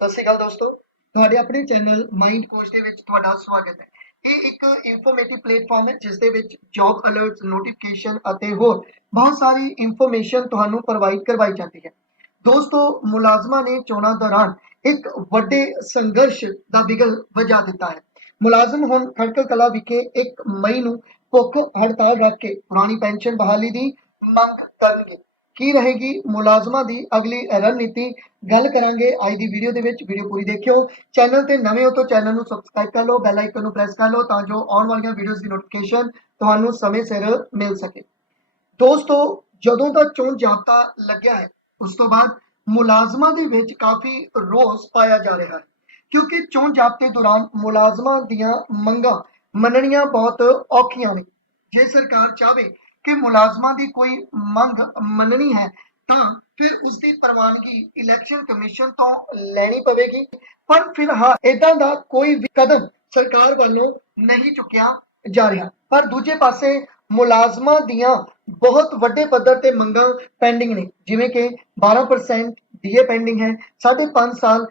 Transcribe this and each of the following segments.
ਸਤਿ ਸ਼੍ਰੀ ਅਕਾਲ ਦੋਸਤੋ। ਤੁਹਾਡੇ ਆਪਣੇ ਚੈਨਲ ਮਾਈਂਡ ਕੋਚ ਦੇ ਵਿੱਚ ਤੁਹਾਡਾ ਸਵਾਗਤ ਹੈ। ਇਹ ਇੱਕ ਇਨਫੋਰਮੇਟਿਵ ਪਲੇਟਫਾਰਮ ਹੈ, ਜਿਸ ਦੇ ਵਿੱਚ ਜੌਬ ਅਲਰਟਸ ਨੋਟੀਫਿਕੇਸ਼ਨ ਅਤੇ ਹੋਰ ਬਹੁਤ ਸਾਰੀ ਇਨਫੋਰਮੇਸ਼ਨ ਤੁਹਾਨੂੰ ਪ੍ਰੋਵਾਈਡ ਕਰਵਾਈ ਜਾਂਦੀ ਹੈ। ਦੋਸਤੋ, ਮੁਲਾਜ਼ਮਾਂ ਨੇ ਚੋਣਾਂ ਦੌਰਾਨ ਇੱਕ ਵੱਡੇ ਸੰਘਰਸ਼ ਦਾ ਬਿਗਲ ਵਜਾ ਦਿੱਤਾ ਹੈ। ਮੁਲਾਜ਼ਮ ਹੁਣ ਖੜਕਲ ਕਲਾ ਵਿਖੇ 1 ਮਈ ਨੂੰ ਭੁੱਖ ਹੜਤਾਲ ਰੱਖ ਕੇ ਪੁਰਾਣੀ ਪੈਨਸ਼ਨ ਬਹਾਲੀ ਦੀ ਮੰਗ ਕਰਨਗੇ। ਕੀ ਰਹੇਗੀ ਮੁਲਾਜ਼ਮਾਂ ਦੀ ਅਗਲੀ ਰਣਨੀਤੀ? ਗੱਲ ਕਰਾਂਗੇ ਅੱਜ ਦੀ ਵੀਡੀਓ ਦੇ ਵਿੱਚ। ਵੀਡੀਓ ਪੂਰੀ ਦੇਖਿਓ। ਚੈਨਲ ਤੇ ਨਵੇਂ ਹੋ ਤਾਂ ਚੈਨਲ ਨੂੰ ਸਬਸਕ੍ਰਾਈਬ ਕਰ ਲਓ ਬੈਲ ਆਈਕਨ ਨੂੰ ਪ੍ਰੈਸ ਕਰ ਲਓ ਤਾਂ ਜੋ ਆਉਣ ਵਾਲੀਆਂ ਵੀਡੀਓਜ਼ ਦੀ ਨੋਟੀਫਿਕੇਸ਼ਨ ਤੁਹਾਨੂੰ ਸਮੇਂ ਸਿਰ ਮਿਲ ਸਕੇ। ਦੋਸਤੋ, ਜਦੋਂ ਦਾ ਚੋਣ ਜਾਬਤਾ ਲੱਗਿਆ ਹੈ, ਉਸ ਤੋਂ ਬਾਅਦ ਮੁਲਾਜ਼ਮਾਂ ਦੇ ਵਿੱਚ ਕਾਫੀ ਰੋਸ ਪਾਇਆ ਜਾ ਰਿਹਾ ਹੈ। ਕਿਉਂਕਿ ਚੋਣ ਜਾਬਤੇ ਦੌਰਾਨ ਮੁਲਾਜ਼ਮਾਂ ਦੀਆਂ ਮੰਗਾਂ ਮੰਨਣੀਆਂ ਬਹੁਤ ਔਖੀਆਂ ਨੇ। ਜੇ ਸਰਕਾਰ ਚਾਹੇ ਕਿ ਮੁਲਾਜ਼ਮਾਂ ਦੀ ਕੋਈ ਮੰਗ ਮੰਨਣੀ ਹੈ, ਤਾਂ ਫਿਰ ਉਸ ਦੀ ਪ੍ਰਵਾਨਗੀ ਇਲੈਕਸ਼ਨ ਕਮਿਸ਼ਨ ਤੋਂ ਲੈਣੀ ਪਵੇਗੀ। ਪਰ ਫਿਲਹਾਲ ਇਦਾਂ ਦਾ ਕੋਈ ਵੀ ਕਦਮ ਸਰਕਾਰ ਵੱਲੋਂ ਨਹੀਂ ਚੁੱਕਿਆ ਜਾ ਰਿਹਾ। ਪਰ ਦੂਜੇ ਪਾਸੇ ਮੁਲਾਜ਼ਮਾਂ ਦੀਆਂ ਬਹੁਤ ਵੱਡੇ ਪੱਧਰ ਤੇ ਮੰਗਾਂ ਪੈਂਡਿੰਗ ਨੇ। ਜਿਵੇਂ ਕਿ 12% ਡੀਏ ਪੈਂਡਿੰਗ ਹੈ 5.5 ਸਾਲ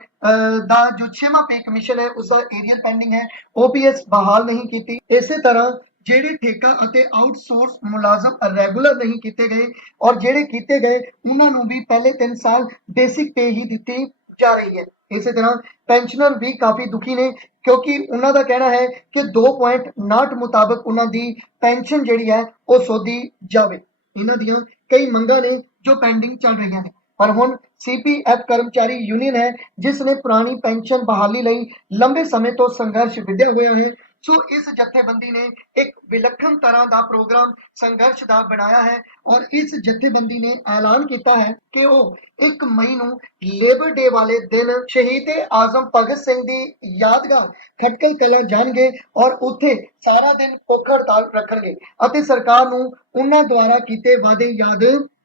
ਦਾ ਜੋ ਛੇਵਾਂ ਪੇ ਕਮਿਸ਼ਨ ਹੈ ਉਸ ਦਾ ਏਰੀਅਰ ਪੈਂਡਿੰਗ ਹੈ ਓਪੀਐਸ ਬਹਾਲ ਨਹੀਂ ਕੀਤੀ। ਇਸੇ ਤਰ੍ਹਾਂ ਜਿਹੜੇ ਠੇਕਾ ਅਤੇ ਆਊਟਸੋਰਸ ਮੁਲਾਜ਼ਮ ਰੈਗੂਲਰ ਨਹੀਂ ਕੀਤੇ ਗਏ ਔਰ ਜਿਹੜੇ ਕੀਤੇ ਗਏ, ਉਹਨਾਂ ਨੂੰ ਵੀ ਪਹਿਲੇ 3 ਸਾਲ ਬੇਸਿਕ ਪੇ ਹੀ ਦਿੱਤੀ ਜਾ ਰਹੀ ਹੈ। ਇਸੇ ਤਰ੍ਹਾਂ ਪੈਨਸ਼ਨਰ ਵੀ ਕਾਫੀ ਦੁਖੀ ਨੇ, ਕਿਉਂਕਿ ਉਹਨਾਂ ਦਾ ਕਹਿਣਾ ਹੈ ਕਿ 2.9 ਮੁਤਾਬਕ ਉਹਨਾਂ ਦੀ ਪੈਨਸ਼ਨ ਜਿਹੜੀ ਹੈ, ਉਹ ਸੋਧੀ ਜਾਵੇ। ਇਹਨਾਂ ਦੀਆਂ ਕਈ ਮੰਗਾਂ ਨੇ ਜੋ ਪੈਂਡਿੰਗ ਚੱਲ ਰਹੀਆਂ ਨੇ। ਪਰ ਹੁਣ ਸੀਪੀਐਫ ਕਰਮਚਾਰੀ ਯੂਨੀਅਨ ਹੈ, ਜਿਸ ਨੇ ਪੁਰਾਣੀ ਪੈਨਸ਼ਨ ਬਹਾਲੀ ਲਈ ਲੰਬੇ ਸਮੇਂ ਤੋਂ ਸੰਘਰਸ਼ ਵਿੱਢਿਆ ਹੋਇਆ ਹੈ। ਸੋ ਇਸ ਜਥੇਬੰਦੀ ਨੇ ਇੱਕ ਵਿਲੱਖਣ ਤਰ੍ਹਾਂ ਦਾ ਪ੍ਰੋਗਰਾਮ ਸੰਘਰਸ਼ ਦਾ ਬਣਾਇਆ ਹੈ ਔਰ ਇਸ ਜਥੇਬੰਦੀ ਨੇ ਐਲਾਨ ਕੀਤਾ ਹੈ ਕਿ ਉਹ 1 ਮਈ ਨੂੰ ਲੇਬਰ ਡੇ ਵਾਲੇ ਦਿਨ ਸ਼ਹੀਦ ਆਜ਼ਮ ਭਗਤ ਸਿੰਘ ਦੀ ਯਾਦਗਾਰ ਖਟਕਲ ਕਲਾਂ ਜਾਣਗੇ ਔਰ ਉੱਥੇ ਸਾਰਾ ਦਿਨ ਭੁੱਖ ਹੜਤਾਲ ਰੱਖਣਗੇ ਅਤੇ ਸਰਕਾਰ ਨੂੰ ਉਹਨਾਂ ਦੁਆਰਾ ਕੀਤੇ ਵਾਅਦੇ ਯਾਦ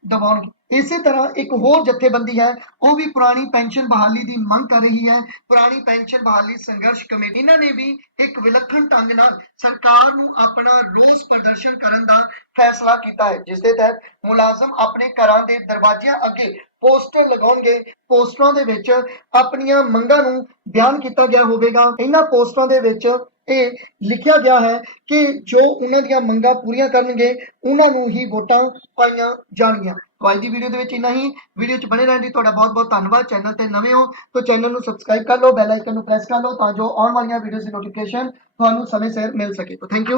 ਦਿਵਾਉਣਗੇ ਇਸੇ ਤਰ੍ਹਾਂ ਇੱਕ ਹੋਰ ਜਥੇਬੰਦੀ ਹੈ, ਉਹ ਵੀ ਪੁਰਾਣੀ ਪੈਨਸ਼ਨ ਬਹਾਲੀ ਦੀ ਮੰਗ ਕਰ ਰਹੀ ਹੈ। ਪੁਰਾਣੀ ਪੈਨਸ਼ਨ ਬਹਾਲੀ ਸੰਘਰਸ਼ ਕਮੇਟੀ, ਇਹਨਾਂ ਨੇ ਵੀ ਇੱਕ ਵਿਲੱਖਣ ਢੰਗ ਨਾਲ ਸਰਕਾਰ ਨੂੰ ਆਪਣਾ ਰੋਸ ਪ੍ਰਦਰਸ਼ਨ ਕਰਨ ਦਾ ਫੈਸਲਾ ਕੀਤਾ ਹੈ, ਜਿਸ ਦੇ ਤਹਿਤ ਮੁਲਾਜ਼ਮ ਆਪਣੇ ਘਰਾਂ ਦੇ ਦਰਵਾਜ਼ਿਆਂ ਅੱਗੇ ਪੋਸਟਰ ਲਗਾਉਣਗੇ। ਪੋਸਟਰਾਂ ਦੇ ਵਿੱਚ ਆਪਣੀਆਂ ਮੰਗਾਂ ਨੂੰ ਬਿਆਨ ਕੀਤਾ ਗਿਆ ਹੋਵੇਗਾ। ਇਹਨਾਂ ਪੋਸਟਰਾਂ ਦੇ ਵਿੱਚ ਇਹ ਲਿਖਿਆ ਗਿਆ ਹੈ ਕਿ ਜੋ ਉਹਨਾਂ ਦੀਆਂ ਮੰਗਾਂ ਪੂਰੀਆਂ ਕਰਨਗੇ, ਉਹਨਾਂ ਨੂੰ ਹੀ ਵੋਟਾਂ ਪਾਈਆਂ ਜਾਣਗੀਆਂ। ਤਾਂ ਅੱਜ ਦੀ ਵੀਡੀਓ ਦੇ ਵਿੱਚ ਇੰਨਾ ਹੀ। ਵੀਡੀਓ 'ਚ ਬਣੇ ਰਹਿਣ ਦੀ ਤੁਹਾਡਾ ਬਹੁਤ ਬਹੁਤ ਧੰਨਵਾਦ। ਚੈਨਲ ਤੇ ਨਵੇਂ ਹੋ ਤਾਂ ਚੈਨਲ ਨੂੰ ਸਬਸਕ੍ਰਾਈਬ ਕਰ ਲਓ ਬੈਲ ਆਈਕਨ ਨੂੰ ਪ੍ਰੈਸ ਕਰ ਲਓ ਤਾਂ ਜੋ ਆਉਣ ਵਾਲੀਆਂ ਵੀਡੀਓਜ਼ ਦੀ ਨੋਟੀਫਿਕੇਸ਼ਨ ਤੁਹਾਨੂੰ ਸਮੇਂ ਸਿਰ ਮਿਲ ਸਕੇ। ਤਾਂ ਥੈਂਕ ਯੂ